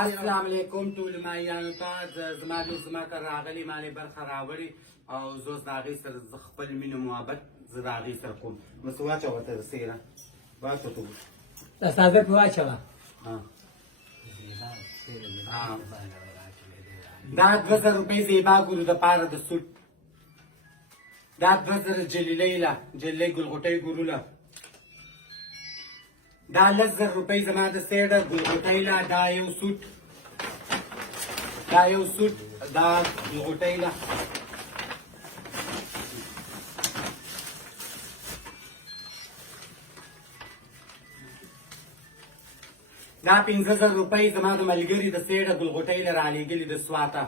السلام علیکم ټول مایانو ته زما لور زما کره راغلي مالې برخه راوړې او زه اوس د هغې سره زه خپل مینه محبت زه د هغې سره کوم بس واچوه ته سیره واچوه ته د ساده په واچوه دا 2000 روپۍ زیبا ګورو د پاره د سوټ دا 2000 جلیلۍ له جلیلۍ ګلغوټۍ ګورو له دا 10,000 روپۍ زما د سیډه ګلغوټۍ له دا یو سوټ دا ګلغوټۍ له دا 15,000 روپۍ زما د ملګري د سیډه ګلغوټۍ له رالېږلي د سواته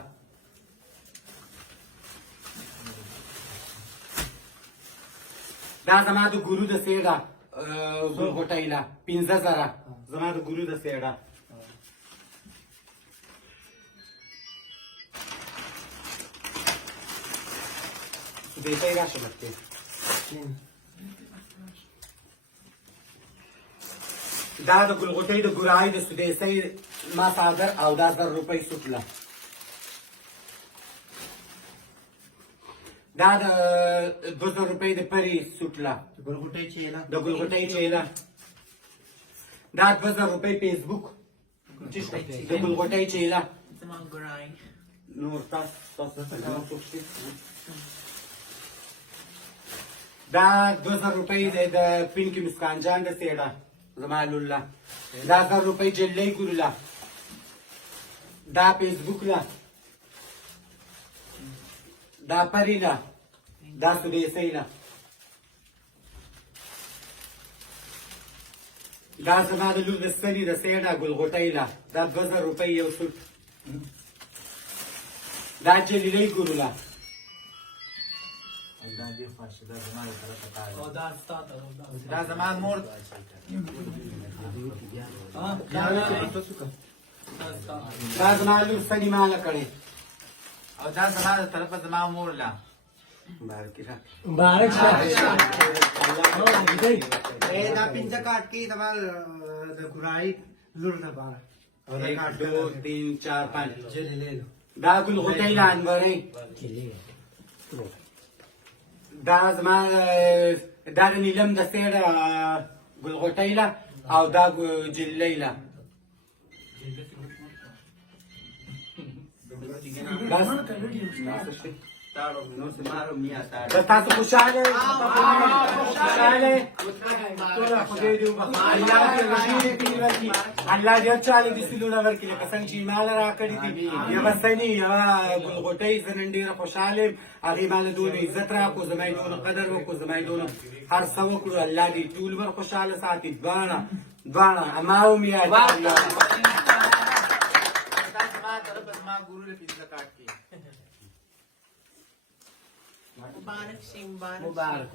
دا زما د ګورو د سیډه ګلغوټۍ له 15,000 زما د ګورو د سیډه سودیسۍ راشه بچې دا د ګلغوټۍ د ګورای د سودیسۍ ما څادر او دا 1000 روپۍ سوټ له دا د 2000 روپۍ د پري سوټ له د ګلغوټۍ چیله دا 2000 روپۍ فیسبوک د ګلغوټۍ چیله نور تاسو دا 2000 روپۍ د پینکي مسکان جان د سیډه زما لور له دا 1000 روپۍ جلۍ ګورو له دا فیسبوک له دا پری له دا سودیسۍ له دا زما د لور د ستنې د سیډه ګلغوټۍ له دا 2000 روپۍ یو سوټ دا جلیلۍ ګورو له دا زما مور دا زما لور ستنې ماله کړې او دا زما د طرفه زما مور له مبارک شه مبارک شه دا پنځه کاټ کې زما د ګورای لور نه بار 1 2 3 4 5 دا ګلغوټۍ له انورۍ دا زما دا د نیلم د سیډه ګلغوټۍ له او دا جلیلۍ له بس تاسو خوشحاله ټوله خدای دې وبخښي الله دې چاله دې سلونه ورکړي لکه څنګه چې مال راکړي دي یوه ستنې یوه ګلغوټۍ زه نن ډېره خوشحاله یم هغې ماله دونه عزت راکړو زما یې دونه قدر وکړو زما یې دونه هر څه وکړو الله دې ټول ور خوشحاله ساتي دواړه اما هم یاد دا زما طرفه زما ګورو له 15 کاټ کې مبارک شي مبارک